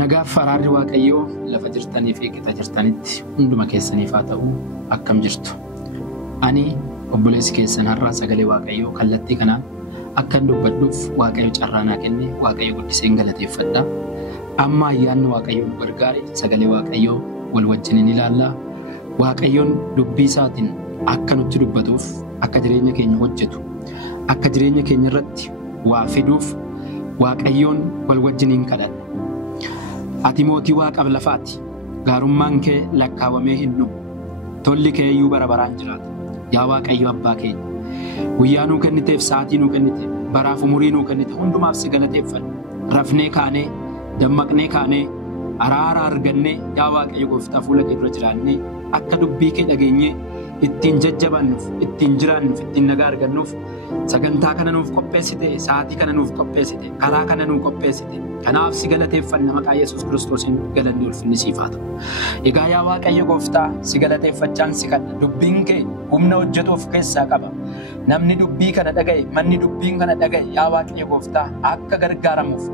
Nagaaf faraarri Waaqayyoo lafa jirtanii fi qixa jirtanitti hunduma keessaniif haa ta'u akkam jirtu. Ani obboleessi keessan har'aa sagalee Waaqayyoo kallattii kanaan akkan dubbadhuuf Waaqayyo carraa naa kenne Waaqayyo guddiseen galateeffadha. Amma ayyaanni Waaqayyoo nu gargaare sagalee Waaqayyoo wal wajjin ilaallaa. Waaqayyoon dubbii isaatiin akka nutti dubbatuuf akka jireenya keenya hojjetu akka jireenya keenya irratti waa fiduuf Waaqayyoon wal wajjin kadhanna. Ati mootii Waaqaaf lafaati. Gaarummaan kee lakkaawamee hin dhumu. Tolli kee iyyuu bara baraan jiraata. Yaa Waaqayyo abbaa keenya. Guyyaa nuu kenniteef sa'aatii nuu kennite baraaf umurii nuu kennite hundumaaf si galateeffanna. Rafnee kaanee dammaqnee kaanee araara argannee yaa Waaqayyo gooftaa fuula kee dura jiraannee akka dubbii kee dhageenyee ittiin jajjabaannuuf ittiin jiraannuuf ittiin nagaa argannuuf sagantaa kana nuuf qopheessite sa'aatii kana nuuf qopheessite karaa kana nuuf qopheessite. Kanaaf si galateeffanna maqaa Yesuus Kiristoosiin galanni ulfinni siif haa ta'u. Egaa yaa Waaqayyo gooftaa si galateeffachaan si kadha. Dubbiin kee humna hojjetu of keessaa qaba. Namni dubbii kana dhaga'e manni dubbiin kana dhaga'e yaa Waaqayyo gooftaa akka gargaaramuuf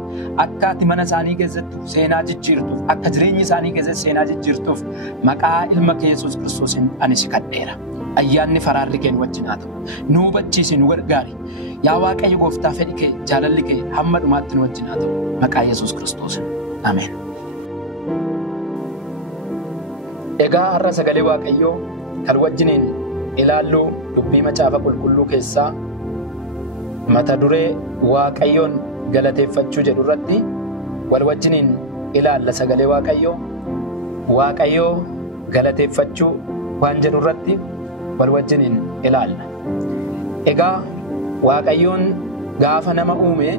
akka ati mana isaanii keessatti seenaa jijjiirtuuf akka jireenyi isaanii keessatti seenaa jijjiirtuuf maqaa ilma kee Yesuus Kiristoosiin ani si kadheera. Ayyaanni faraarri kee nu wajjin haa ta'u. Nu hubachiisi nu gargaari. Yaa Waaqayyo gooftaa fedhi kee jaalalli kee hamma dhumaatti nu wajjin haa ta'u. Maqaa Yesuus Kiristoos. Ameen. Egaa har'a sagalee Waaqayyoo kan wajjiniin ilaallu dubbii macaafa qulqulluu keessaa mata duree Waaqayyoon galateeffachuu jedhu irratti wal wajjiniin ilaalla sagalee Waaqayyoo. Waaqayyoo galateeffachuu waan jedhu irratti wal wajjiniin ilaalla. Egaa Waaqayyoon gaafa nama uume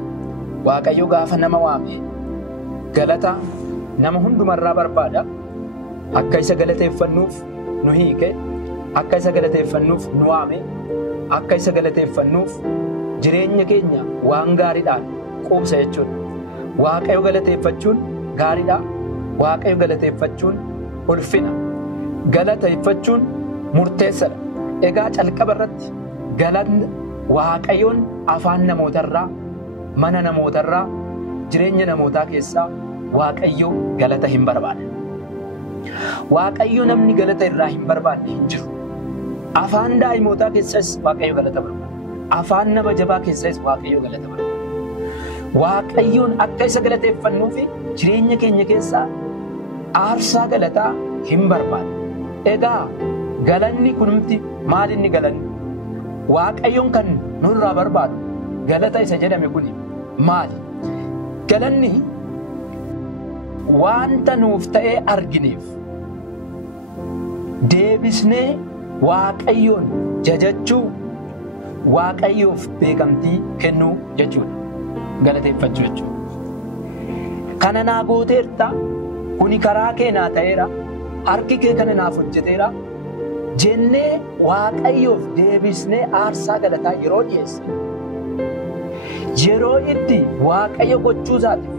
Waaqayyo gaafa nama waame galata nama hundumarraa barbaada. Akka isa galateeffannuuf nu hiike, akka isa galateeffannuuf nu waame, akka isa galateeffannuuf jireenya keenya waan gaariidhaan quubsa jechuudha. Waaqayyo galateeffachuun gaariidha. Waaqayyo galateeffachuun ulfina. Galateeffachuun murteessadha. Egaa calqaba irratti galanni Waaqayyoon afaan namootarraa mana namootarraa jireenya namootaa keessaa Waaqayyo galata hin barbaada. Waaqayyo namni galata irraa hin barbaanne hin jiru. Afaan daa'imootaa keessas Waaqayyo galata barbaada. Afaan nama jabaa keessas Waaqayyo galata barbaada. Waaqayyoon akka isa galateeffannuufi jireenya keenya keessaa aarsaa galataa hin barbaada. Egaa galanni kunumti maal inni galanni? Waaqayyoon kan nurraa barbaadu galata isa jedhame kuni maali? Galanni wanta nuuf ta'ee argineef deebisnee Waaqayyoon jajachuu Waaqayyoof beekamtii kennuu jechuudha. Galateeffachuu jechuudha. Kana naa gooteerta kuni karaa kee naa ta'eera harki kee kana naaf hojjeteera jennee Waaqayyoof deebisnee aarsaa galataa yeroo dhiyeessine yeroo itti Waaqayyo gochuu isaatiif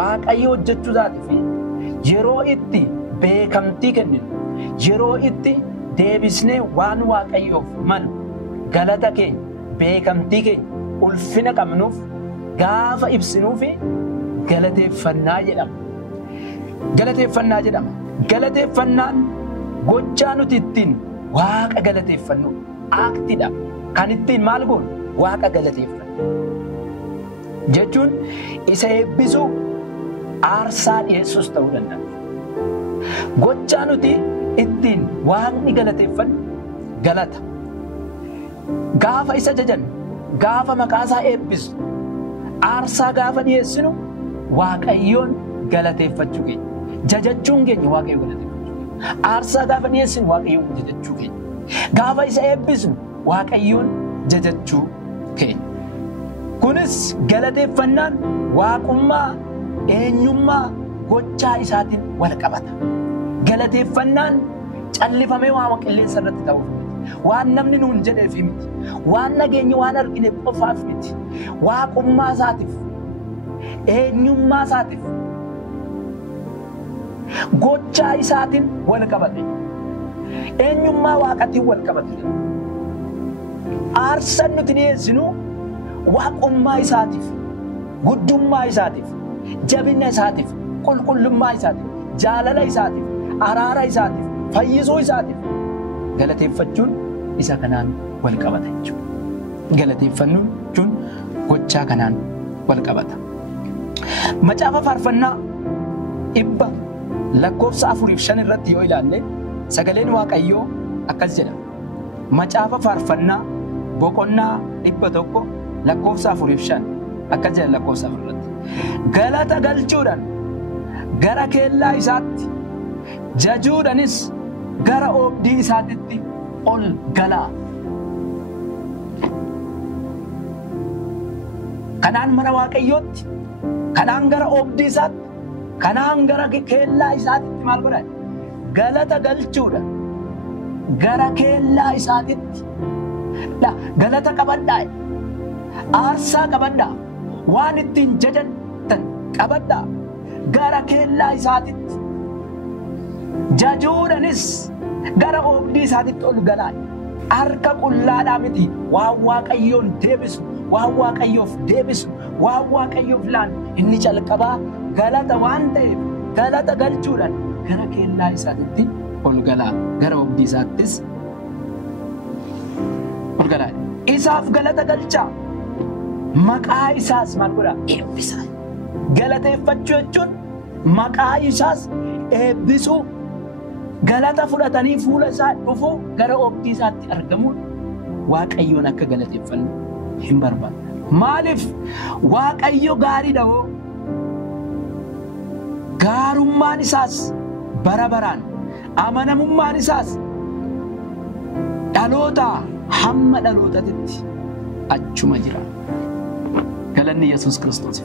Waaqayyo hojjechuu isaatiif yeroo itti beekamtii kenninu yeroo itti deebisnee waan Waaqayyoof malu galata keenya beekamtii keenya ulfina qabnuuf gaafa ibsinuufi galateeffannaa jedhama. Galateeffannaa jedhama. Galateeffannaan gochaa nuti ittiin Waaqa galateeffannu aktidha. Kan ittiin maal goonu Waaqa galateeffannu jechuun isa eebbisuu aarsaa dhiyeessuus ta'uu danda'a. Gochaa nuti ittiin Waaqni galateeffannu galata. Gaafa isa jajannu gaafa maqaasaa eebbisu aarsaa gaafa dhiyeessinu Waaqayyoon galateeffachuu keenya. Jajachuun keenya Waaqayyo galateeffachuu keenya. Aarsaa gaafa dhiyeessinu Waaqayyoon jajachuu keenya. Gaafa isa eebbisnu Waaqayyoon jajachuu keenya. Kunis galateeffannaan waaqummaa eenyummaa gochaa isaatiin wal qabata. Galateeffannaan callifamee waan qilleensa irratti ta'uuf miti. Waan namni nuun jedheef miti. Waan nageenye waan argine qofaaf miti. Waaqummaa isaatiif eenyummaa isaatiif gochaa isaatiin wal qabate. Eenyummaa Waaqatiin wal qabate. Aarsaan nuti dhiyeessinu waaqummaa isaatiif guddummaa isaatiif jabina isaatiif qulqullummaa isaatiif, jaalala isaatiif, araara isaatiif, fayyisuu isaatiif galateeffachuun isa kanaan wal qabata jechuudha. Galateeffannuun jechuun gochaa kanaan wal qabata. Macaafa faarfannaa 100:4-5 irratti yoo ilaalle sagaleen Waaqayyoo akkas jedha. Macaafa faarfannaa boqonnaa 100:4-5 akkas jedha lakkoofsa 4 irratti. Galata galchuudhaan gara keellaa isaatti, jajuudhaanis gara oobdii isaatitti ol galaa. Kanaan mana Waaqayyootti, kanaan gara oobdii isaatti, kanaan gara keellaa isaatitti maal godhaa? Galata galchuudhaan gara keellaa isaatitti galata qabadhaa, aarsaa qabadhaa, waan ittiin jajantan qabadhaa, gara keellaa isaatitti jajuudhaanis gara oobdii isaatitti ol galaa. Harka qullaadhaa miti waan Waaqayyoon deebisu, waan Waaqayyoof deebisu, waan Waaqayyoof laan inni calqabaa galata waan ta'eef galata galchuudhaan gara keellaa isaatitti ol galaa, gara oobdii isaattis ol galaa. Isaaf galata galchaa, maqaa isaas maal godhaa? Eebbisaa. Galateeffachuu jechuun maqaa isaas eebbisuu, galata fudhatanii fuula isaa dhufuu, gara oobdii isaatti argamuun Waaqayyoon akka galateeffannu hin barbaadu. Maaliif? Waaqayyo gaariidha hoo? Gaarummaan isaas bara baraan, amanamummaan isaas dhalootaa hamma dhalootaatti achuma jira. Galanni Yesuus Kiristoos.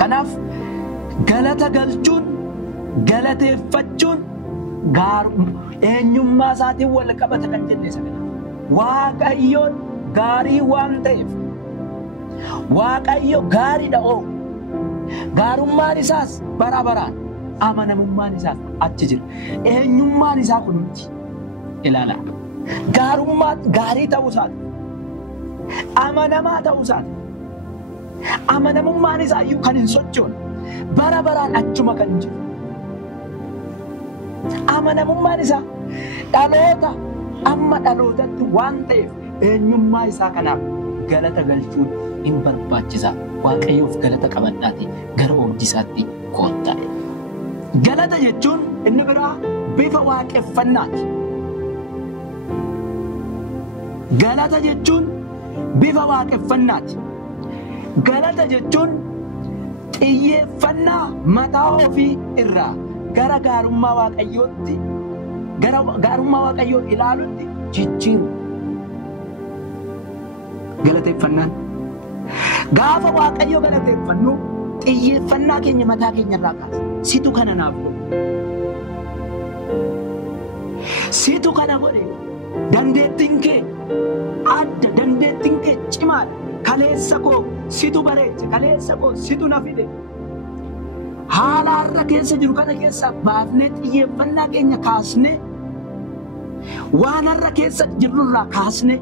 Kanaaf galata galchuun, galateeffachuun eenyummaa isaatiin wal qabata kan jenne isa kana. Waaqayyoon gaarii waan ta'eef, Waaqayyo gaariidha hoo? Gaarummaan isaas bara baraan, amanamummaan isaas achi jira. Eenyummaan isaa kunuuti ilaalaa. Gaarummaa gaarii ta'uu isaati, amanamaa ta'uu isaati, amanamummaan isaa iyyuu kan hin sochoone, bara baraan achuma kan jiru. Amanamummaan isaa dhaloota amma dhalootatti waan ta'eef eenyummaa isaa kanaaf galata galchuun hin barbaachisa. Waaqayyoof galata qabadhaati gara oobdii isaatti koottaa. Galata jechuun inni biraa bifa waaqeffannaati. Galata jechuun bifa waaqeffannaati. Galata jechuun xiyyeeffannaa mataa ofii irraa gara gaarummaa Waaqayyootti, gara gaarummaa Waaqayyoo ilaalutti jijjiiru. Galateeffannaan gaafa Waaqayyoo galateeffannu xiyyeeffannaa keenya mataa keenya irraa kaasa. Situ kana naaf godhe, situ kana godhe, dandeettiin kee adda, dandeettiin kee cimaadha, kaleessa koo situ bareeche, kaleessa koo situ na fide. Haala har'a keessa jiru kana keessaa baafnee xiyyeeffannaa keenya kaasnee, waan har'a keessa jirrurraa kaasnee,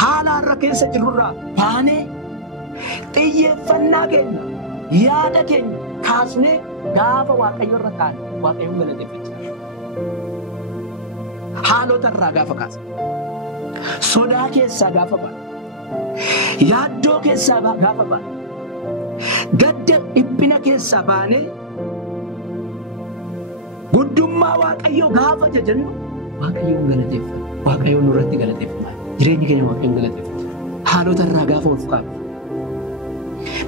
haala har'a keessa jirrurraa baanee xiyyeeffannaa keenya, yaada keenya kaasnee gaafa Waaqayyo irra kaane Waaqayyoon galateeffachaa. Haalota irraa gaafa kaasne, sodaa keessaa gaafa baane, yaaddoo keessaa gaafa baane, gadda dhiphina keessaa baanee guddummaa Waaqayyoo gaafa jajannu Waaqayyoon galateeffatu. Waaqayyoon nurratti galateeffama. Jireenyi keenya Waaqayyoon galateeffatu. Haalota irraa gaafa ol fuudhamu,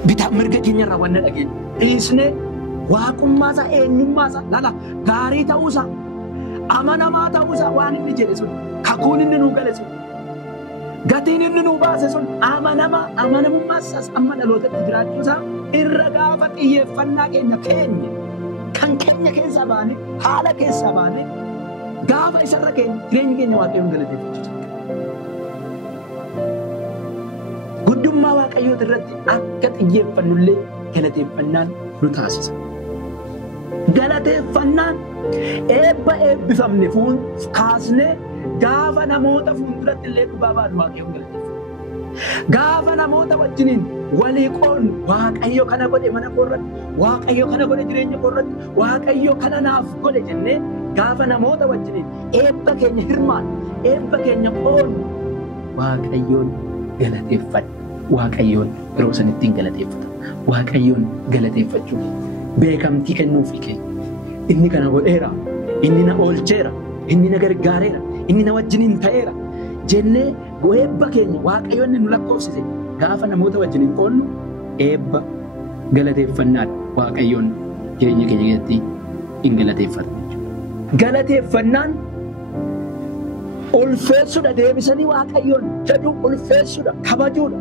bitaa mirga keenya irraa wanna dhageenya dhiisnee waaqummaa isaa, eenyummaa isaa lala, gaarii ta'uu isaa, amanamaa ta'uu isaa, waan inni jedhe sun, kakuun inni nuu gale sun, gatiin inni nuu baase sun, amanamummaa isaas amma dhalootatti jiraachuu isaa irra gaafa xiyyeeffannaa keenya kan keenya keessaa baane, haala keessaa baane gaafa isarra keenya jireenyi keenya Waaqayyoon galateeffachuu. Guddummaa Waaqayyoota irratti akka xiyyeeffannullee galateeffannaan nu taasisa. Galateeffannaan eebba eebbifamne kaasnee gaafa namoota fuulduratti illee dhugaa baanu Waaqayyoon galateeffatu. Gaafa namoota wajjiniin walii qoodnu Waaqayyo kana godhe mana koorratti, Waaqayyo kana godhe jireenya koorratti, Waaqayyo kana naaf godhe jennee gaafa namoota wajjiniin eebba keenya hirmaannu, eebba keenya qoodnu Waaqayyoon galateeffadhu. Waaqayyoon yeroo sanatti hin galateeffatu. Waaqayyoon galateeffachuu beekamtii kennuufii keenya. Inni kana godheera, inni na oolcheera, inni na gargaareera, inni na wajjiniin ta'eera jennee eebba keenya Waaqayyoon nu lakkoofsise gaafa namoota wajjiniin qoodnu eebba galateeffannaadha. Waaqayyoon jireenya keenya keessatti hin galateeffatu. Galateeffannaan ulfeessuudha, deebisanii Waaqayyoon jedhu ulfeessuudha, kabajuudha.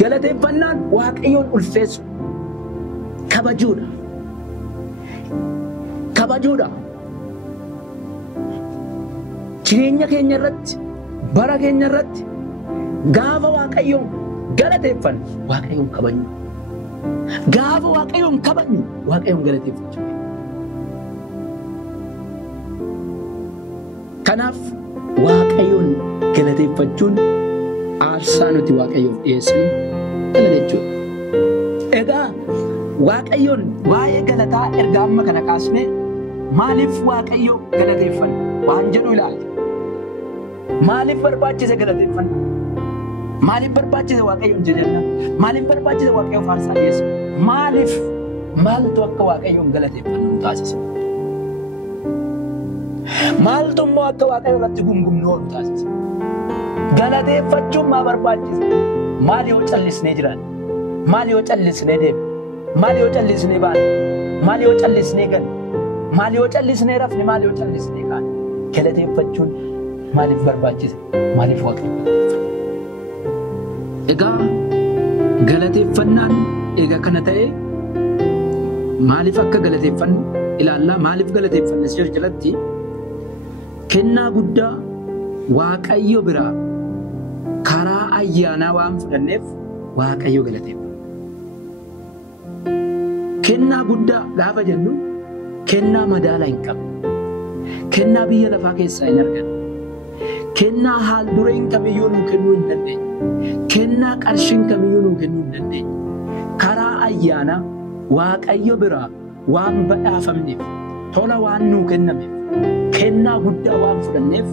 Galateeffannaan Waaqayyoon ulfeessuudha, kabajuudha. Kabajuudha. Jireenya keenya irratti, bara keenya irratti gaafa Waaqayyoon galateeffannu Waaqayyoon kabajnu. Gaafa Waaqayyoon kabajnu Waaqayyoon galateeffachuu. Kanaaf Waaqayyoon galateeffachuun aarsaa nuti Waaqayyoof dhiyeessinu kana jechuudha. Egaa Waaqayyoon waa'ee galataa erga amma kana kaasnee maaliif Waaqayyoo galateeffanna waan jedhu ilaalla. Maaliif barbaachise galateeffanna? Maaliif barbaachise Waaqayyoon jajanna? Maaliif barbaachise Waaqayyoof aarsaa dhiyeessina? Maaliif maaltu akka Waaqayyoon galateeffannu nu taasisa? Maaltu immoo akka Waaqayyoo irratti gungumnoo nu taasisa? Galateeffachuun maa barbaachisa? Maal yoo callisnee jiraanne? Maal yoo callisnee deemne? Maal yoo callisnee baane? Maal yoo callisnee galle? Maal yoo callisnee rafne? Maal yoo callisnee kaane? Galateeffachuun maaliif barbaachisa? Maaliif Waaqayyoo galateeffanna? Egaa galateeffannaan egaa kana ta'e maaliif akka galateeffannu ilaallaa. Maaliif galateeffannas jalatti kennaa guddaa Waaqayyo biraa karaa ayyaanaa waan fudhanneef Waaqayyo galateeffanna. Kennaa guddaa gaafa jennu kennaa madaala hin qabne, kennaa biyya lafaa keessaa hin arganne, kennaa haal dureen kamiyyuu nuu kennuu hin dandeenye, kennaa qarshiin kamiyyuu nuu kennuu hin dandeenye, karaa ayyaanaa Waaqayyo biraa waan badhaafamneef, tola waan nuu kennameef, kennaa guddaa waan fudhanneef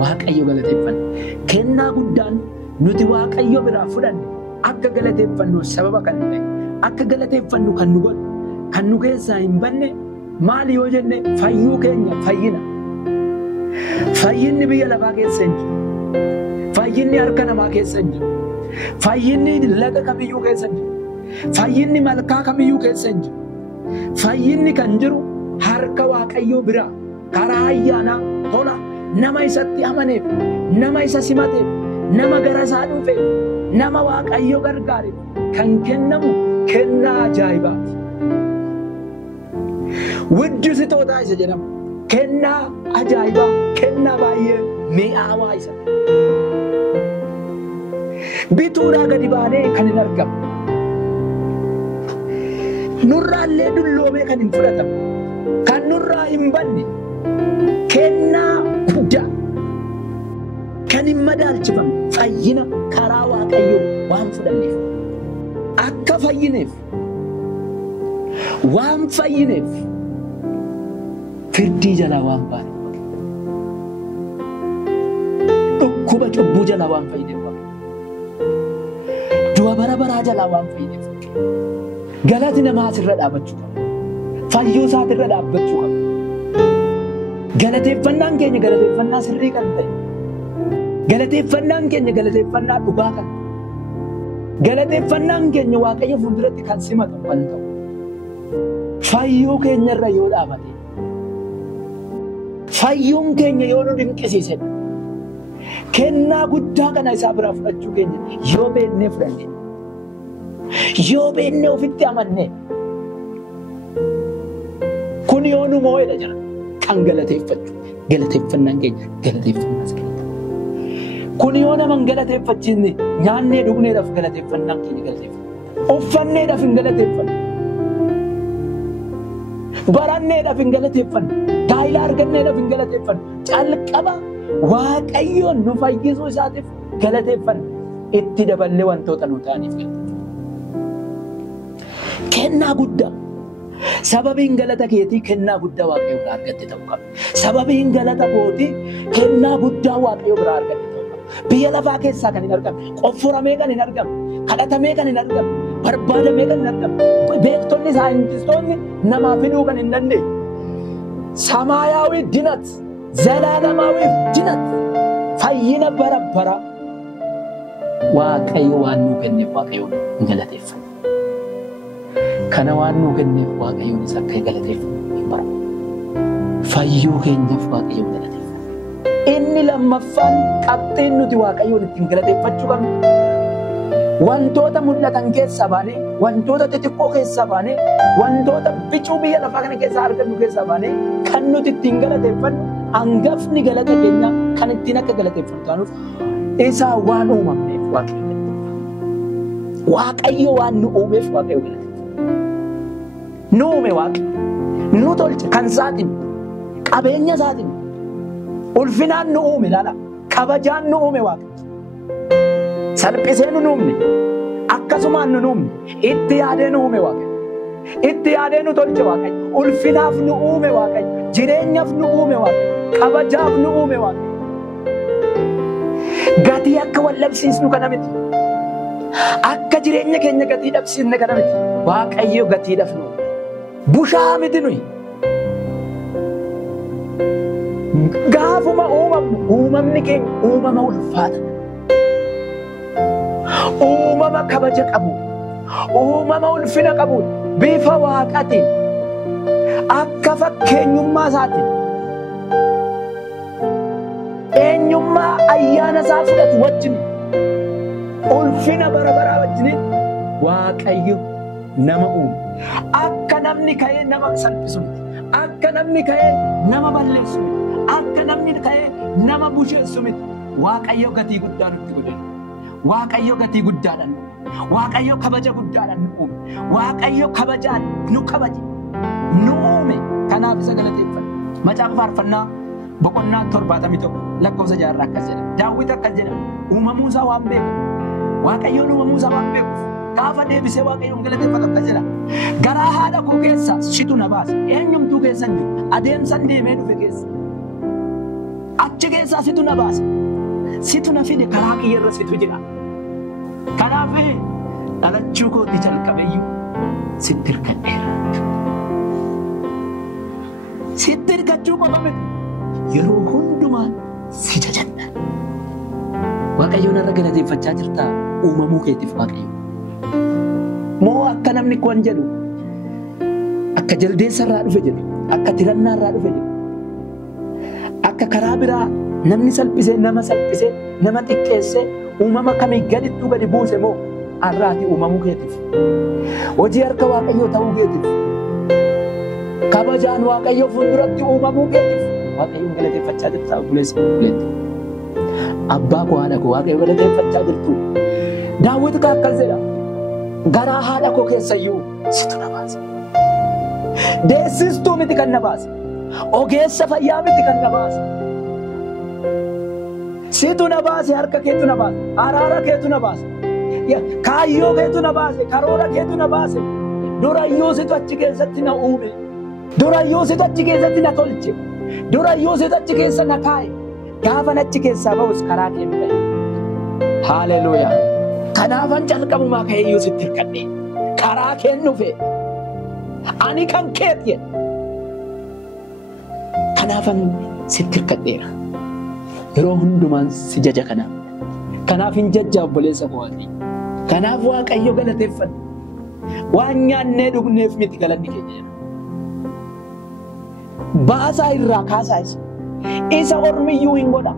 Waaqayyo galateeffanna. Kennaa guddaan nuti Waaqayyo biraa fudhanne akka galateeffannu sababa kan ta'e, akka galateeffannu kan nu godhu, kan nu keessaa hin banne maali yoo jenne fayyuu keenya fayyina. Fayyinni biyya lafaa keessa hin jiru. Fayyinni harka namaa keessa hin jiru. Fayyinni laga kamiyyuu keessa hin jiru. Fayyinni malkaa kamiyyuu keessa hin jiru. Fayyinni kan jiru harka Waaqayyoo biraa karaa ayyaanaa tola nama isatti amaneef, nama isa simateef, nama gara isaa dhufeef, nama Waaqayyo gargaareef kan kennamu kennaa ajaa'ibaati. Wuddisitootaa isa jedhama. Kennaa ajaa'ibaa, kennaa baay'ee mi'aawaa isa. Bituudhaa gadi baanee kan hin argamu. Nurraallee dulloomee kan hin fudhatamu. Kan nurraa hin banne kennaa guddaa kan hin madaalchifamne fayyina karaa Waaqayyoo waan fudhanneef, akka fayyineef, waan fayyineef firdii jalaa waan baaneef, dhukkuba cubbuu jalaa waan fayyineef, du'a bara baraa jalaa waan fayyineef galati namaa asirra dhaabachuu qaba. Fayyuu isaatirra dhaabbachuu qaba. Galateeffannaan keenya galateeffannaa sirrii kan ta'e, galateeffannaan keenya galateeffannaa dhugaa kan ta'e, galateeffannaan keenya Waaqayyo fuulduratti kan simatamu kan ta'u, fayyuu keenyarra yoo dhaabate, fayyuun keenya yoo nu dinqisiise, kennaa guddaa kana isaa biraa fudhachuu keenya yoo beennee fudhanne, yoo beennee ofitti amanne, kun yoo nu moo'edha jira kan galateeffachuu. Galateeffannaan keenya galateeffannaa sirriidha. Kun yoo nama hin galateeffachiisne nyaannee dhugneedhaaf galateeffannaan keenya galateeffanna. Uffanneedhaaf hin galateeffanna. Baranneedhaaf hin galateeffanna. Taayilaa arganneedhaaf hin galateeffanna. Calqaba waaqayyoon nu fayyisuu isaatiif galateeffanna. Itti daballee wantoota nu ta'aniif kennaa guddaa. Sababiin galata keetii kennaa guddaa waaqayyo biraa argatte ta'uu qaba. Sababiin galata kootii kennaa guddaa waaqayyo biraa argatte ta'uu qaba. Biyya lafaa keessaa kan hin argamne, qofforamee kan hin argamne, kadhatamee kan hin argamne, barbaadamee kan hin argamne, beektonni saayintistoonni namaa fiduu kan hin dandeenye. Samaayaawii dinat, zalaalamaawii dinat, fayyina bara bara waaqayyo waan nuu kenneef waaqayyo hin galateeffanne. Kana waan nuu kenneef waaqayyoon isa akka galateeffamu hin bara. Fayyuu keenyaaf waaqayyoon galateeffanne. Inni lammaffaan qabxeen nuti waaqayyoon ittiin galateeffachuu qabnu. Wantoota mul'atan keessaa baanee, wantoota xixiqqoo keessaa baanee, wantoota bicuu biyya lafaa kana keessaa argannu keessaa baanee kan nuti ittiin galateeffannu hangafni galata keenya kan ittiin akka galateeffannu taanuuf isaa waan uumamneef waaqayyo galateeffanna. Waaqayyo waan nu uumeef waaqayyo galateeffanna. Nu uume waaqayyo. Nu tolche kan isaatiin qabeenya isaatiin ulfinaan nu uume laala kabajaan nu uume waaqayyo. Salphisee nu uumne akkasumaan nu uumne itti yaadee nu uume waaqayyo. Itti yaadee nu tolche waaqayyo. Ulfinaaf nu uume waaqayyo. Jireenyaaf nu uume waaqayyo. Kabajaaf nu uume waaqayyo. Gatii akka wal dhabsiisnu kana miti. Akka jireenya keenya gatii dhabsiisne kana miti. Waaqayyo gatiidhaaf nu uume. Bushaa miti nuyi. Gaafuma uumamnu uumamni keenya uumama ulfaata. Uumama kabaja qabu. Uumama ulfina qabu. Bifa waaqaatiin akka fakkeenyummaa isaatiin eenyummaa ayyaana isaa fudhatu wajjin ulfina bara baraa wajjiniin waaqayyo nama uume. Akka namni ka'ee nama salphisu miti. Akka namni ka'ee nama balleessu miti. Akka namni ka'ee nama busheessu miti. Waaqayyo gatii guddaa nutti godhe. Waaqayyo gatii guddaadhaan nu uume. Waaqayyo kabaja guddaadhaan nu uume. Waaqayyo kabajaan nu kabaje. Nu uume. Kanaaf isa galateeffanna. Macaafa faarfannaa boqonnaa 71 lakkoofsa 6 akkas jedha. Daawit akkas jedha. Uumamuu isaa waan beekuuf. Waaqayyoon uumamuu isaa waan beekuuf. Gaafa deebisee waaqayyoon galateeffatu akkas jedha. Garaa haadha koo keessa situ na baase. Eenyumtuu keessa hin jiru. Adeemsan deemee dhufe keessa. Achi keessaa situ na baase. Situ na fide karaa kiyyarra situ jira. Kanaaf dhalachuu kootii jalqabeeyyuu sitti hirkadheera. Sitti hirkachuu qofa miti. Yeroo hundumaan si jajadha. Waaqayyoon irra galateeffachaa jirtaa uumamuu keetiif waaqayyo. Moo akka namni kun jedhu akka jaldeessa irraa dhufe jedhu akka tirannaa irraa dhufe jedhu akka karaa biraa namni salphisee nama xiqqeessee uumama kamii gadittuu gadi buuse moo har'aati uumamuu keetiif hojii harka waaqayyoo ta'uu keetiif kabajaan waaqayyoo fuulduratti uumamuu keetiif waaqayyoon galateeffachaa jirtaa obboleessa obboleetti. Abbaa koo haadha koo waaqayyo galateeffachaa jirtu. Daawit akkas jedha. Garaa haadha koo keessayyuu situ na baase. Deessistuu miti kan na baase. Ogeessa fayyaa miti kan na baase. Situ na baase, harka keetu na baase, araara keetu na baase, kaayyoo keetu na baase, karoora keetu na baase. Durayyuu situ achi keessatti na uume. Durayyuu situ achi keessatti na tolche. Durayyuu situ achi keessa na kaa'e. Gaafa achi keessaa ba'us karaa keenya ba'e. Haaleluyyaa. Kanaafan jalqabumaa ka'eeyyuu sitti hirkadhe. Karaa keen dhufe. Ani kan keeti jedhe. Kanaafan sitti hirkadheera. Yeroo hundumaan si jaja kanaaf. Kanaaf hin jajjaa obboleessa koo ati. Kanaaf waaqayyo galateeffanna. Waan nyaannee dhugneef miti galanni keenya jedha. Baasaa irraa kaasaa isa ormiyyuu hin godha.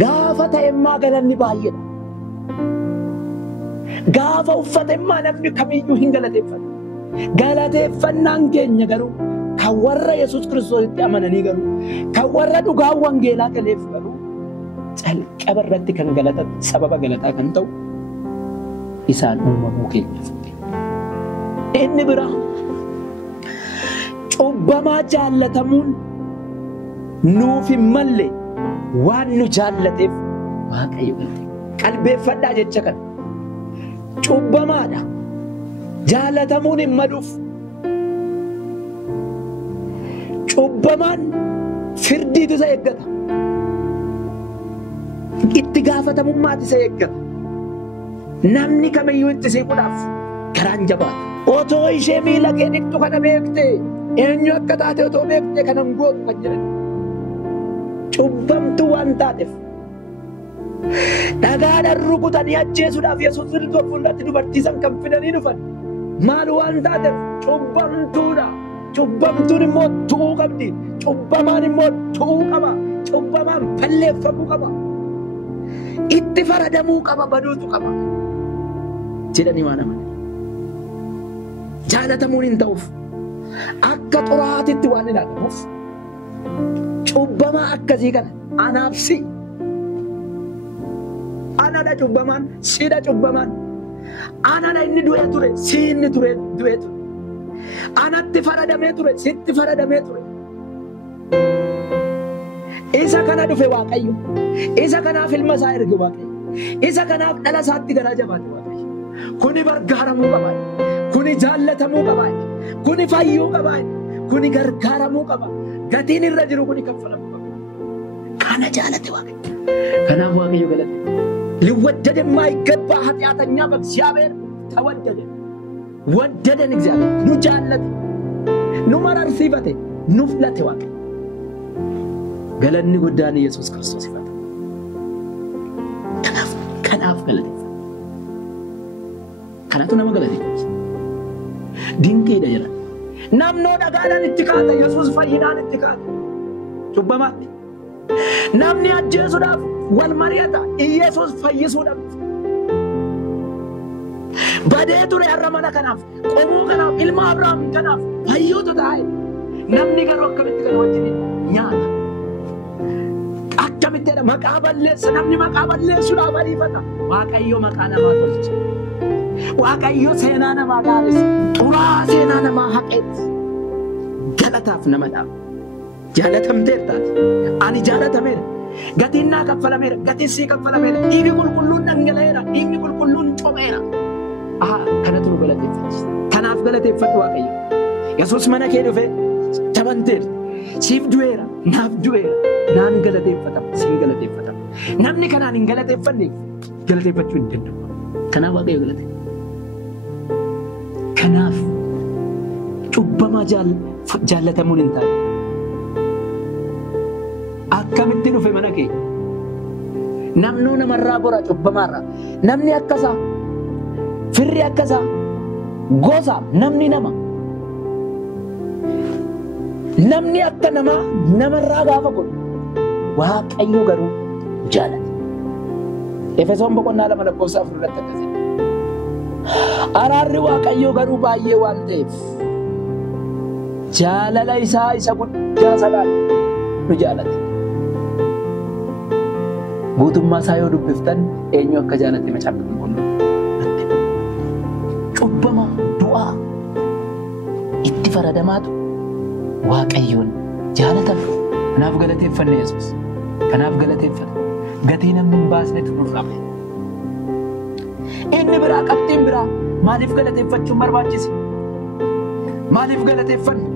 Gaafa ta'emmaa galanni baay'eedha. Gaafa uffatemmaa namni kamiyyuu hin galateeffatu. Galateeffannaan keenya garuu kan warra Yesuus Kiristoositti amananii garuu kan warra dhugaa wangeelaa galeef garuu calqaba irratti kan galatan sababa galataa kan ta'u isaan uumamuu keenyaaf. Inni biraa cubbamaa jaallatamuun nuuf hin malle waan nu jaallateef Waaqayyo galate. Qalbeeffadhaa jecha kana. Cubbamaadha. Jaallatamuun hin maluuf. Cubbamaan firdiitu isa eeggata. Itti gaafatamummaatu isa eeggata. Namni kamiyyuu itti siquudhaaf karaan jabaata. Otoo ishee miila kee dhiqxu kana beektee eenyu akka taate otoo beektee kana hin gootu kan jedhan. Cubbamtuu waan taateef dhagaadhaan rukutanii ajjeesuudhaaf Yesuus Kiristoos fuulduratti dubartii san kan fidanii dhufan maal waan taateef cubbamtuudha. Cubbamtuun immoo du'uu qabdi. Cubbamaan immoo du'uu qaba. Cubbamaan balleeffamuu qaba. Itti faradamuu qaba, baduutu qaba jedhanii waan amanan. Jaalatamuun hin ta'uuf akka xuraatitti waan hin argamuuf cubbamaa akkasii kana anaaf si. Anadha cubbamaan, siidha cubbamaan. Anadha inni du'ee ture, si inni du'ee ture. Anatti faradamee ture, sitti faradamee ture. Isa kana dhufe Waaqayyo. Isa kanaaf ilma isaa erge Waaqayyo. Isa kanaaf dhala isaatti garaa jabaate Waaqayyo. Kuni gargaaramuu qaba. Kuni jaallatamuu qaba. Kuni fayyuu qaba. Kuni gargaaramuu qaba. Gatiin irra jiru kuni kaffalamuu qaba. Kana jaalate Waaqayyo. Kanaaf Waaqayyo galate. ሊወደድ የማይገባ ኃጢአተኛ በእግዚአብሔር ተወደደ። ወደደን እግዚአብሔር ኑ ጃለተ ኑ መራርሲፈተ ኑ ፍለተ ዋቀ ገለኒ ጉዳን ኢየሱስ ክርስቶስ ይፈታ ከናፍ ገለተ ከናቱ ነመ ገለተ ድንቅ ይደጀራ ናምኖ ደጋዳን እትካተ ኢየሱስ ፈይናን እትካተ ጩበማት ናምኒ አጀሱዳፍ والمريضة إيسوس فيسودا بدأت له الرمانة كناف قومو كناف إلما أبراهيم كناف فيوتو تاي نمني كروك كمت كنوجني نيانا أكمل ترى مقابل لس نمني مقابل لس شو لابري فتا واقعيو مكانا ما تولج واقعيو سينانا ما دارس طرا سينانا ما حقت جلتاف نمداف جلتهم ترتات أني جلتهم Gatinna kaffalameera, gatissi kaffalameera, dhiigni qulqulluun dhangala'eera, dhiigni qulqulluun comeera. Kanatu nu galateeffachisa. Kanaaf galateeffadhu Waaqayyo. Yesuus mana kee dhufe jabanteera. Siif du'eera, naaf du'eera. Naan galateeffatama, siin galateeffatama. Namni kanaan hin galateeffanne galateeffachuu hin danda'u. Kanaaf Waaqayyo galate. Kanaaf cubbamaa jaallatamuun hin taane. Akkamitti dhufe mana kee namnuu namarraa bora cubbamaarraa namni akkasa firri akkasa gosa namni namni akka namarraa gaafa godhu Waaqayyo garuu jaalata. Efesoon boqonnaa 2:4 akkasii araarri Waaqayyo garuu baay'ee waan ta'eef jaalala isaa isa guddaa sanaan nu jaalate. Guutummaa isaa yoo dubbiftan eenyu akka jaalate macaafa qulqulluu cubbama du'aa itti faradamaatu Waaqayyoon jaalatame. Kanaaf galateeffanne Yesuus. Kanaaf galateeffata. Gatii namni hin baasnetu nurraa bahe. Inni biraa qabxiin biraa maaliif galateeffachuun barbaachise? Maaliif galateeffanne?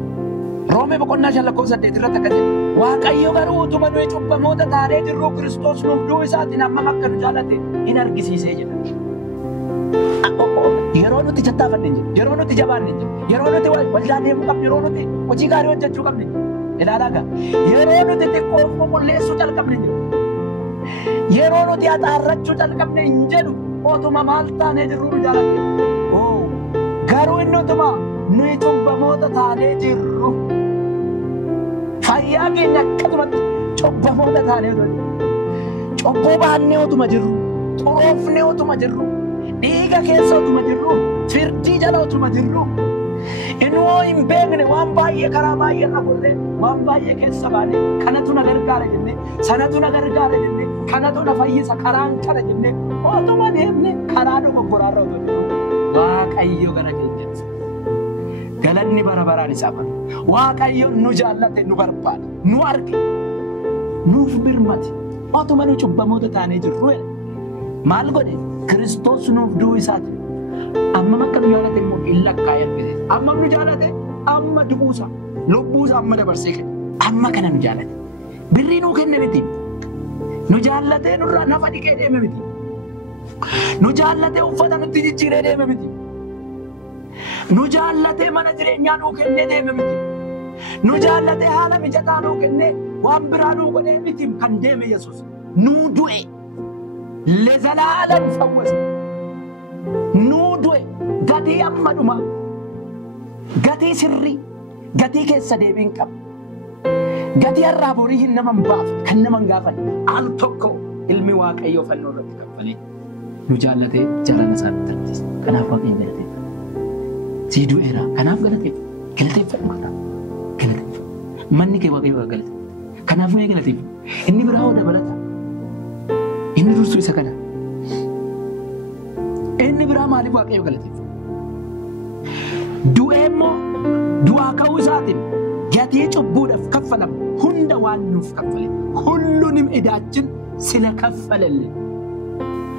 Roomee boqonnaa 5:8 irratti akka jedhu Waaqayyo garuu utuma nuyi cubbamoota taanee jirru Kiristoos nuuf du'uu isaatiin hammam akka nu jaalate hin argisiisee jedha. Yeroo nuti chattaafanne hin jiru, yeroo nuti jabaanne hin jiru, yeroo nuti waldaa deemuu qabne, yeroo nuti hojii gaarii hojjechuu qabne ilaalaa gaa. Yeroo nuti xiqqoo qulqulleessuu calqabne hin jiru. Yeroo nuti haxaarrachuu calqabne hin jedhu otuma maal taanee jirru nu jaalate. Garuu inni utuma nuyi cubbamoota taanee jirru. Fayyaa keenya akkasumatti cubbamoota taanee jiru. Cubbuu baannee otuma jirru, xuroofnee otuma jirru, dhiiga keessa otuma jirru, firdii jala otuma jirru. Inni hoo hin beekne waan baay'ee karaa baay'ee irra gorree waan baay'ee keessa baanee kanatu na gargaara jennee, sanatu na gargaara jennee, kanatu na fayyisa karaan kana jennee otuma deemne karaa dogoggoraarra otoo jirru Waaqayyo gara keenyatti. Galanni bara baraan isaa qaba. Waaqayyo nu jaallate nu barbaada. Nu arge. nuuf birmate otuma nu cubbamoota taanee jirru maal godhe Kiristoos nuuf du'uu isaati. Amma akka nu jaalate immoo hin lakkaa'e argite. Amma nu jaalate amma du'uusa lubbuusa amma dabarsee kenne. Amma kana nu jaalate. Birrii nuu kenne miti. Nu jaallatee nurraa nafa dhiqee deeme miti. Nu jaallatee uffata nutti jijjiiree deeme miti. Nu jaallatee mana jireenyaa nuu kennee deeme miti. Nu jaallatee haala mijataa nuu kennee waan biraa nuu godhee miti kan deeme Yesuus. Nuu du'e. Lezalaalan fawwase. Nuu du'e. Gatii amma dhuma. Gatii sirrii. Gatii keessa deebiin qaba. Gatii har'aa borii hin nama hin baafne kan nama hin gaafanne al tokko ilmi Waaqayyoo fannoo irratti kaffalee nu jaallatee jaalala isaatti argisiisa. Kanaaf Waaqayyo galateeffatu. Sii du'eera. Kanaaf galateeffatu kanaaf. Galateeffatu. Manni kee Waaqayyoo galateeffatu. Kanaaf mee galateeffatu. Inni biraa hoo dabalata. Inni dursu isa kana. Inni biraa maaliif Waaqayyoo galateeffatu? Du'ee immoo du'aa ka'uu isaatiin gatii cubbuudhaaf kaffalamu hunda waan nuuf kaffale. Hulluun idaachin sila kaffalalle.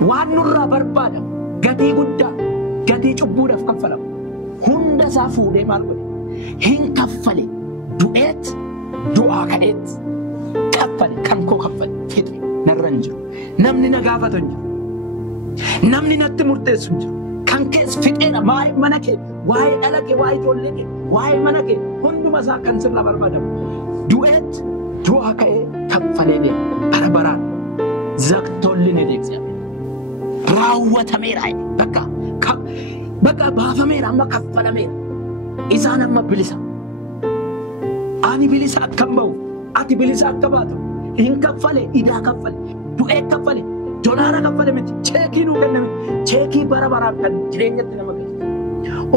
Waan nurraa barbaadamu gatii guddaa gatii cubbuudhaaf kaffalamu hunda isaa fuudhee maal godhe? Hin kaffale. Du'eet du'aa ka'eet kaffale kan koo kaffale fixe narra hin jiru. Namni na gaafatu hin jiru. Namni natti murteessu hin jiru. Kan keessa fixeedha waa'ee mana kee, waa'ee dhala kee, waa'ee ijoollee kee, waa'ee mana kee hunduma isaa kan sirraa barbaadamu. Du'eet du'aa ka'ee kaffalee deema. Bara baraan zaktolli ni deebi'ame. Raawwatameera bakka baafameera amma kaffalameera. Isaan amma bilisa. Ani bilisa akkam ba'u, ati bilisa akka baatu. Hin kaffale, idaa kaffale, du'ee kaffale. Doolaara kaffale miti. Cheekii nuu kenname. Cheekii bara baraan kan jireenyatti nama galchu.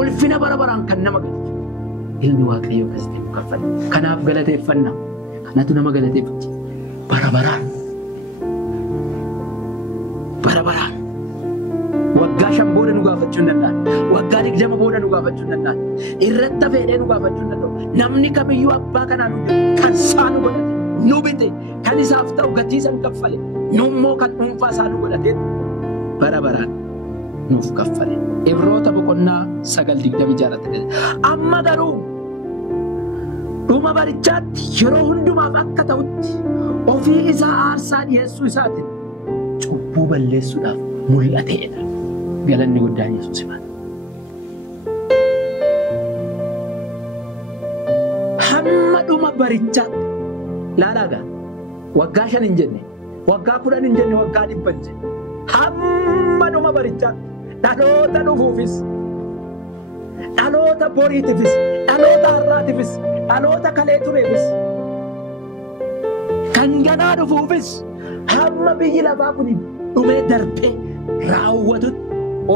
Ulfina bara baraan kan nama galchu. Ilmi Waaqayyoo akkasitti nu kaffale. Kanaaf galateeffannaa. Kanatu nama galateeffachiisa. Bara baraan. Bara baraan. Waggaa 5 booda nu gaafachuu hin danda'an. Waggaa 20 booda nu gaafachuu hin danda'an. Irratti hafeedhee nu gaafachuu hin danda'u. Namni kamiyyuu abbaa kanaa nu jiru kan isaa nu godhate. Nu bite kan isaaf ta'u gatii san kaffale. Nummoo kan dhuunfaa isaa nu godhatee bara baraan nuuf kaffale. Ibroota boqonnaa 9:26 amma garuu dhuma barichaatti yeroo hundumaaf akka ta'utti ofii isaa aarsaa dhiyeessuu isaatiin cubbuu balleessuudhaaf mul'ateedha. Galanni guddaan Yesuus himaadha. Hamma dhuma barichaatti laalaagaa waggaa 5 hin jenne. Waggaa 10 hin jenne, waggaa 100 hin jenne. Hamma dhuma barichaatti dhaloota dhufuufis, dhaloota boriitiifis, dhaloota har'aatiifis, dhaloota kalee tureefis, kan ganaa dhufuufis hamma biyyi lafaa kun dhumee darbee raawwatutti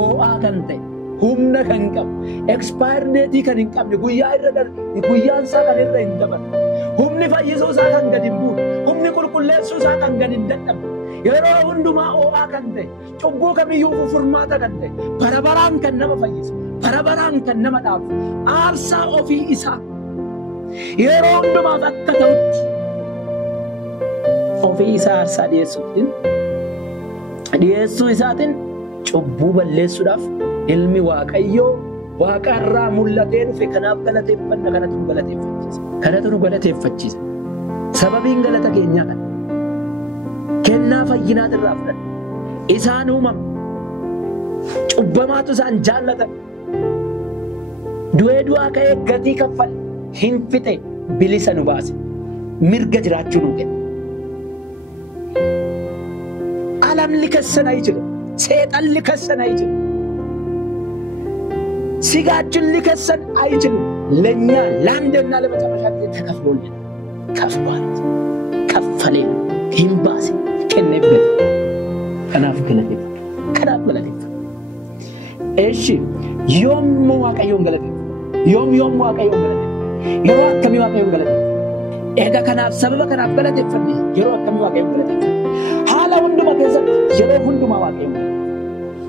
oo'aa kan ta'e, humna kan qabu, expire date kan hin qabne, guyyaan isaa kan irra hin dabarre. Humni fayyisuu isaa kan gadi hin buune, humni qulqulleessuu isaa kan gadi hin dadhabne, yeroo hundumaa oo'aa kan ta'e, cubbuu kamiyyuu furmaata kan ta'e, bara baraan kan nama fayyisu, bara baraan kan nama dhaabu, aarsaa ofii isaa yeroo hundumaaf akka ta'utti ofii isaa aarsaa dhiyeessuu isaatiin cubbuu balleessuudhaaf ilmi Waaqayyoo Waaqa irraa mul'atee dhufe. Kanaaf galateeffanna. Kanatu nu galateeffachiisa. Kanatu nu galateeffachiisa. Sababiin galata keenyaa kana kennaa fayyinaat irraa fudhanne. Isaan uumame cubbamaatu isaan jaallatan. Du'ee du'aa ka'ee gatii kaffale hin fixe bilisa nu baase. Mirga jiraachuu nu kenne. Alamni keessan jira. Seexanni keessan jira. Sigaachilli keessan jira. ለኛ ለአንድና ለመጨረሻ ጊዜ ተከፍሎልን ከፍሏል ከፈለን ሂምባሲ ከነበት ከናፍ ገለቴ እሺ ዮም ዋቀዮን ገለቴ ዮም ዋቀዮን ገለቴ የሮ አከሚ ዋቀዮን ገለቴ ኤጋ ከናፍ ሰበበ ከናፍ ገለቴ ፈኒ የሮ አከሚ ዋቀዮን ገለቴ ሐላ ሁንዱማ ከሰት የሮ ሁንዱማ ዋቀዮን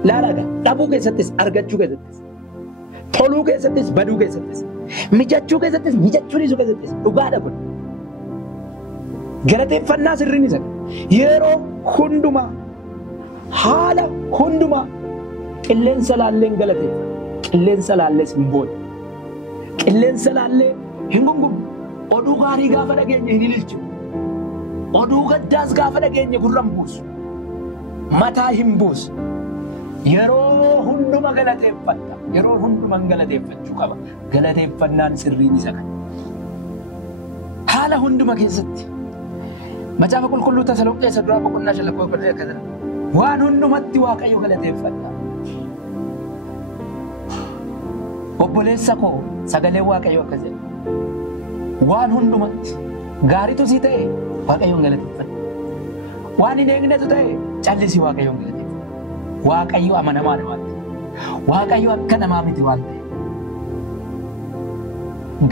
ላላጋ ዳቡ ከሰትስ አርገቹ ከሰትስ ቶሉ ከሰትስ በዱ ከሰትስ mijachuu keessattis mijachuun isu keessattis dhugaadha kun Galateeffannaa sirriin isa yeroo hundumaa haala hundumaa qilleensa laalleen galateeffanna. Qilleensa laallees hin boone. Qilleensa laallee hin gungumu. Oduu gaarii gaafa dhageenye hin ililchu. Oduu gaddaas gaafa dhageenye gurra hin buusu. Mataa hin buusu. Yeroo hunduma galateeffatta. Yeroo hundumaan galateeffachuu qaba. Galateeffannaan sirriin isa kana. Haala hunduma keessatti. Macaafa qulqulluu Tasalonqeessa duraa boqonnaa 5 akka jira. Waan hundumatti Waaqayyo galateeffadha. Obboleessa koo sagalee Waaqayyo akka jedhu. Waan hundumatti gaariitu si ta'e Waaqayyoon galateeffadha. Waan hin eegnetu ta'e callisi Waaqayyoon galateeffadha. Waaqayyo amanamaadha waan ta'e. Waaqayyo akka namaa miti waan ta'e.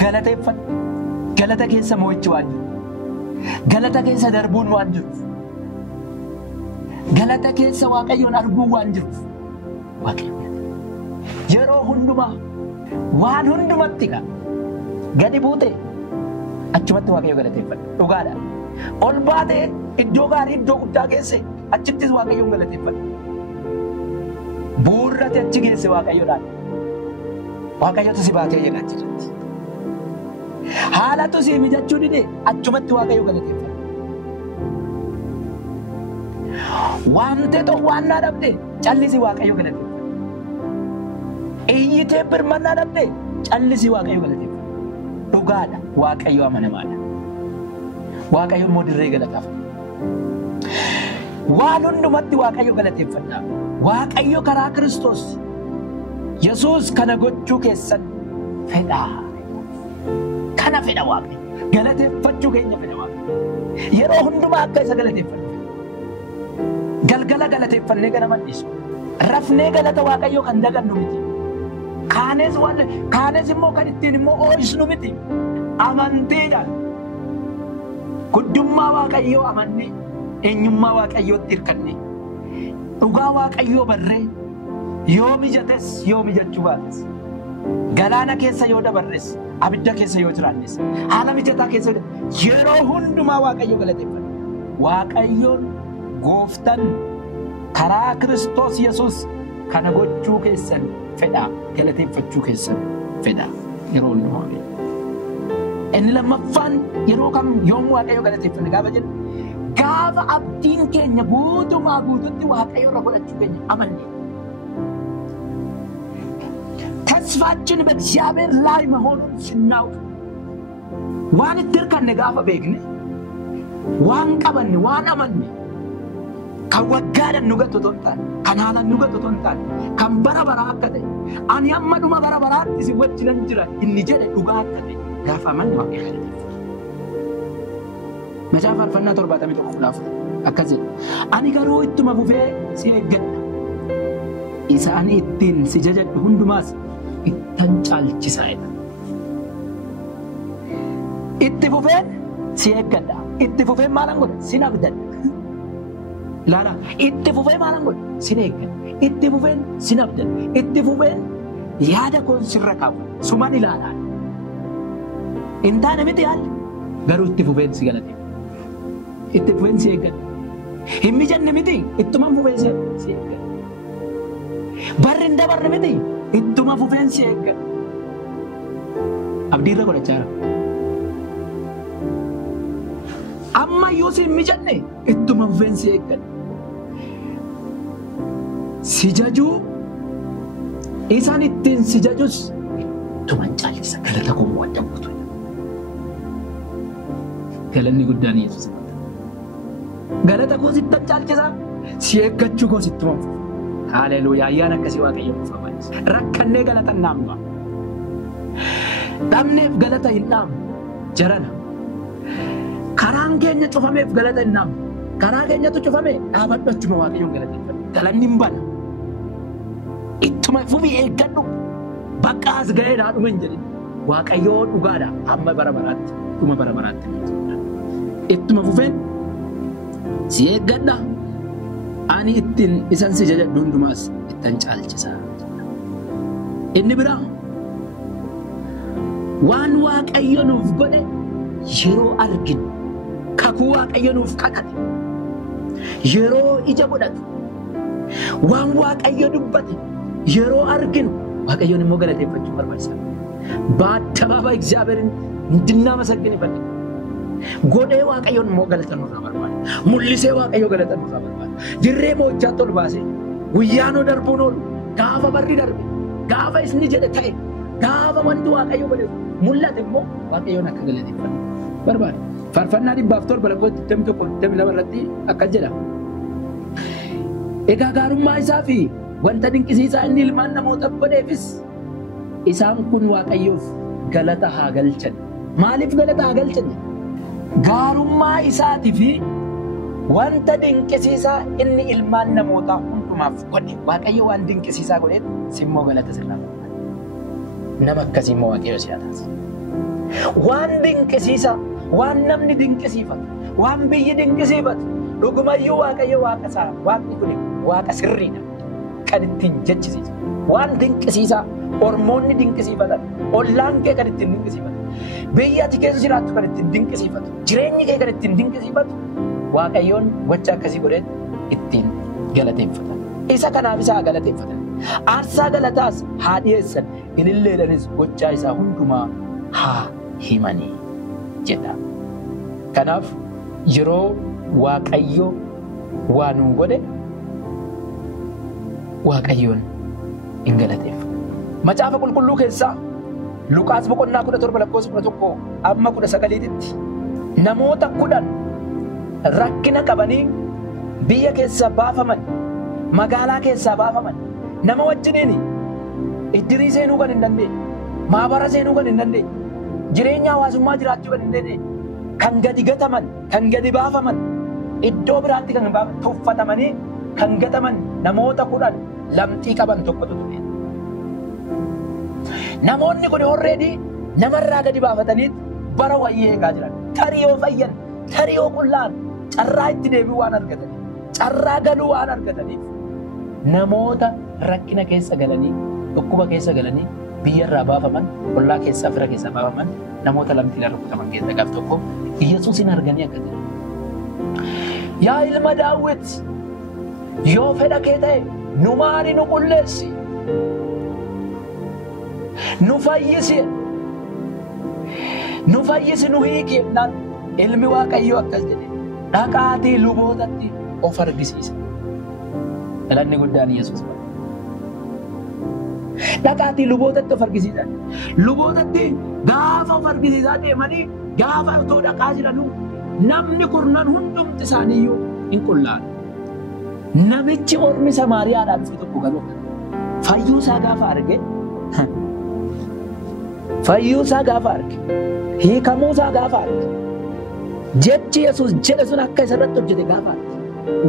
Galateeffadha. Galata keessa mo'ichi waan jiru. Galata keessa darbuun waan jiruuf. Galata keessa Waaqayyoon arguun waan jiruuf. Waaqayyo yeroo hundumaa waan hundumatti gadi buute achumatti Waaqayyo galateeffadha. Dhugaadha. Ol baatee iddoo gaarii iddoo guddaa geesse achittis Waaqayyoon galateeffadha. Buurratti achi geesse Waaqayyoodhaan. Waaqayyotu si baatee jedha achirratti. Haalatu si mijachuu dide achumatti Waaqayyo galateeffadha. Waante ta'u waan naa dhabde callisi Waaqayyo galateeffadha. Iyyitee birmannaa dhabde callisi Waaqayyo galateeffadha. Dhugaadha. Waaqayyo amanamaadha. Waaqayyo immoo dirree galataaf. Waan hundumatti Waaqayyo galateeffadha. Waaqayyo karaa Kiristoos Yesuus kana gochuu keessan fedha. Kana fedha Waaqayyo. Galateeffachuu keenya fedha Waaqayyo. Yeroo hundumaa akka isa galateeffannu. Galgala galateeffannee gana madhisu. Rafnee galata Waaqayyo kan dagannu miti. Kaanes immoo kan ittiin immoo ooyisnu miti. Amantiidhaan guddummaa Waaqayyoo amannee eenyummaa Waaqayyootti hirkanne dhugaa Waaqayyoo barree yoo mijates yoo mijachuu baates galaana keessa yoo dabarres abidda keessa yoo jiraannes haala mijataa keessa yeroo hundumaa Waaqayyoo galateeffanna. Waaqayyoon Gooftaan karaa Kiristoos Yesuus kana gochuu keessan fedha. Galateeffachuu keessan fedha. Yeroo hundumaa inni lammaffaan yeroo kam yoom Waaqayyo galateeffanna gaafa jennu gaafa abdiin keenya guutumaa guututti Waaqayyo irra godhachuu keenya amanne. ተስፋችን በእግዚአብሔር ላይ መሆኑን ስናውቅ ዋን ትርከን ጋፋ በግነ ዋን ቀበን ዋን አመን ከወጋደ ንገቶ ቶንታል ከናላ ንገቶ ቶንታል ከንበረበራ አከተ አን ያመዱማ በረበራ ሲወጭ ለንጅራ እንጀደ ዱጋ አከተ ጋፋ ማን Waaqayyo መጫፋ አልፈና ተርባታሚ ተቆላፍ አከዘ አኒ ጋሩ እቱማ ቡፌ ሲገድ ኢሳኒ እቲን ሲጀጀድ ሁንዱማስ ittancaalchisaayedha. Itti fufeen si eeggadha. Itti fufeen maalan godha? Sin abdadha. Laala itti fufeen maalan godha? Sin eeggadha. Itti fufeen sin abdadha. Itti fufeen yaada koon sirra kaawwa. Suman ilaalaan. Intaane miti haalli garuu itti fufeen si galateef. Itti fufeen si eeggadha. Hin mijanne miti ittuman fufeen si eeggadha. Barri hin dabarre miti. Ittuma fufeensi eeggadha. Abdiirra godhachaa jira. Amma yoo si hin mijanne ittuma fufeensi eeggadha. Si jajuu isaan ittiin si jajus ittuman caalchisa galata koo wadda guutuu. Galanni guddaan Yesuus. Galata koo sittan caalchisa si eeggachuu koo sittuma fufu. Haaleluyyaa ayyaana akkasii Waaqayyo dhufa. Rakkannee galata hin dhaamnu. Dhabneef galata hin dhaamnu. Jarana. Karaan keenya cufameef galata hin dhaamnu. Karaa keenyatu cufame dhaabadhu achuma Waaqayyoon galateeffadhu. Galanni hin bana. Ittuma fufii eeggadhu. Bakka as ga'ee dhaadhuma hin jedhin. Waaqayyoo dhugaadha. Amma bara baraatti. Dhuma bara baraatti. Ittuma fufeen si eeggadha. Ani ittiin isan si jajadhu hundumaas ittan caalchisa. Inni biraa waan Waaqayyo nuuf godhe yeroo arginu kakuu Waaqayyo nuuf kakate yeroo ija godhatu waan Waaqayyo dubbate yeroo arginu Waaqayyoon immoo galateeffachuu barbaachisa. በአደባባይ እግዚአብሔርን እንድናመሰግን ይፈልጋል። ጎዴ Waaqayyoon immoo galata nurraa barbaada. Mul'isee Waaqayyo galata nurraa barbaada. Dirree mo'ichaatti ol baasee guyyaanoo darbuun oolu gaafa barri darbe gaafa isni jedhe ta'e gaafa wanti Waaqayyo godhe mul'ate immoo Waaqayyoon akka galateeffatu barbaada. Faarfannaa 107:22 irratti akkas jedha. Egaa gaarummaa isaa fi wanta dinqisiisaa inni ilmaan namootaaf godheefis isaan kun Waaqayyoof galata haa galchan. Maaliif galata haa galchan? Gaarummaa isaatii fi wanta dinqisiisaa inni ilmaan namootaa hundumaaf godhe. Waaqayyo waan dinqisiisaa godheef simmoo galata sirraa barbaada. Nama akkasii immoo Waaqayyo si haataas. Waan dinqisiisaa, waan namni dinqisiifatu, waan biyyi dinqisiifatu dhugumayyuu Waaqayyo waaqa isaa, waaqni kun waaqa sirriidha. Kan ittiin jechisiisu. Waan dinqisiisaa ormoonni dinqisiifatan, ollaan kee kan ittiin dinqisiifatu, biyya ati keessa jiraattu kan ittiin dinqisiifatu, jireenyi kee kan ittiin dinqisiifatu, Waaqayyoon gocha akkasii godhee ittiin galateeffatan. Isa kanaaf isaa galateeffatan. Aarsaa galataas haa dhiyeessan, ililleedhanis gochaa isaa hundumaa haa himanii jedha. Kanaaf yeroo Waaqayyo waa nuu godhe Waaqayyoon hin galateeffatu. Macaafa qulqulluu keessaa Luqaas 17:11 amma 19tti namoota 10 rakkina qabanii biyya keessaa baafaman, magaalaa keessaa baafaman, nama wajjiniin iddirii seenuu kan hin dandeenye, maabara seenuu kan hin dandeenye, jireenya hawaasummaa jiraachuu kan hin dandeenye, kan gadi gataman, kan gadi baafaman, iddoo biraatti kan baafaman, tuffatamanii kan gataman namoota 10 lamxii qaban tokkotu ture. Namoonni kun already namarraa gadi baafatanii bara wayyee eegaa jiran. Tarii yoo fayyan, tarii yoo qullaan, carraa itti deebi'uu waan argataniif, carraa galuu waan argataniif namoota rakkina keessa galanii, dhukkuba keessa galanii, biyyarraa baafaman, ollaa keessaa, fira keessaa baafaman, namoota lamxiidhaan rukutaman keessa gaaf tokko Yesuusin arganii akka ta'e. Yaa ilma Daawit, yoo fedha kee ta'e nu maali nu qulleessi, nu fayyisi nu hiiki jennaan ilmi Waaqayyoo akkas jedhe, dhaqaatii lubootatti of argisiisa. Galanni guddaan Yesuus bara. Dhaqaatii lubootatti of argisiisan. Lubootatti gaafa of argisiisaa deemanii gaafa otoo dhaqaa jiranuu namni kurnan hundumti isaaniiyyuu hin qullaan. Namichi ormi Samaariyaadhaan dhufe tokko garuu fayyuusaa gaafa arge, fayyuusaa gaafa arge, hiikamuusaa gaafa arge, jechi Yesuus jedhe sun akka isa irratti hojjete gaafa arge,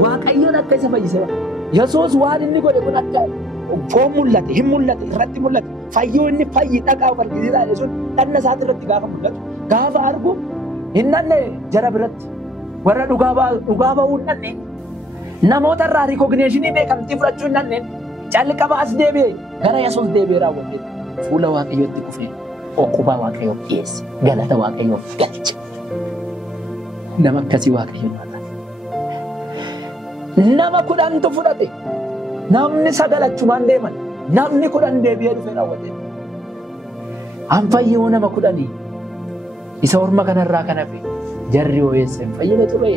Waaqayyoon akka isa fayyise bara. Yesuus waan inni godhe kun akka foon mul'ate, hin mul'ate, irratti mul'ate, fayyuu inni fayyi dhaqaa of argisiisaa jedhe sun dhanna isaati irratti gaafa mul'atu, gaafa argu hin nanne jara biratti warra dhugaa ba'uu hin nanne, namoota irraa rikogneeshinii beekamtii fudhachuu hin nanne, calqaba as deebi'ee gara Yesuus deebi'ee raawwate fuula Waaqayyootti kufee okkubaa Waaqayyoof dhiyeesse, galata Waaqayyoof galche. Nama akkasii Waaqayyoon laata. Nama 10tu fudhate, namni 9 achumaan deeman, namni 10 deebi'ee dhufee raawwate. An fayyoo nama 10 isa orma kanarraa kan hafe jarri hoo'eessa hin fayyine ture.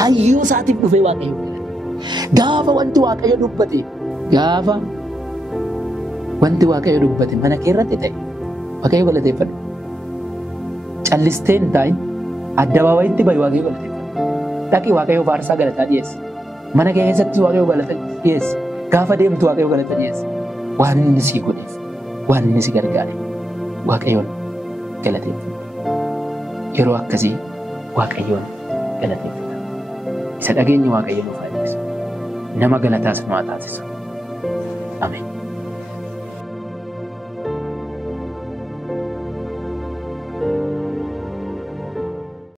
Fayyuu isaatiif dhufee Waaqayyo galate. Gaafa wanti Waaqayyo dubbate, gaafa wanti Waaqayyo dubbate mana kee irratti ta'e Waaqayyo galateeffadhu. Callistee hin taa'in addabaabayitti bahi Waaqayyo galateeffadhu. Dhaqii Waaqayyoof aarsaa galataa dhiyeessi. Mana kee keessatti Waaqayyo galata dhiyeessi. Gaafa deemtu Waaqayyo galata dhiyeessi. Waan inni si godheef, waan inni si gargaare Waaqayyoon galateeffadhu. Yeroo akkasii Waaqayyoon galateeffadhu. Isa dhageenya Waaqayyo nuuf haa eebbisu. Nama galataas nu haa taasisu. Ameen.